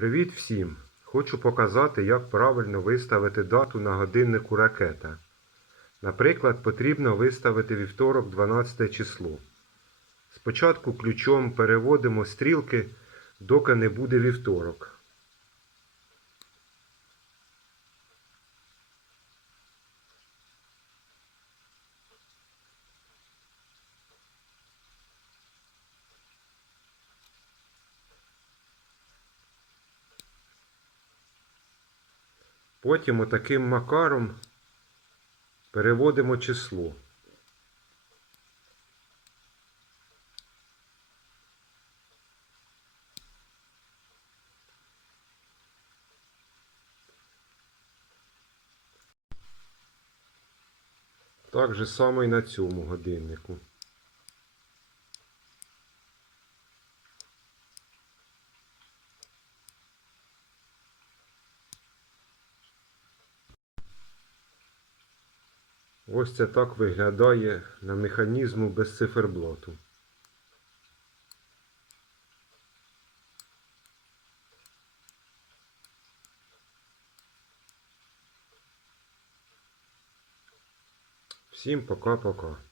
Привіт всім! Хочу показати, як правильно виставити дату на годиннику ракета. Наприклад, потрібно виставити вівторок 12 число. Спочатку ключом переводимо стрілки, доки не буде вівторок. Потім отаким макаром переводимо число. Так же само і на цьому годиннику. Ось це так виглядає на механізму без циферблату. Всім пока-пока.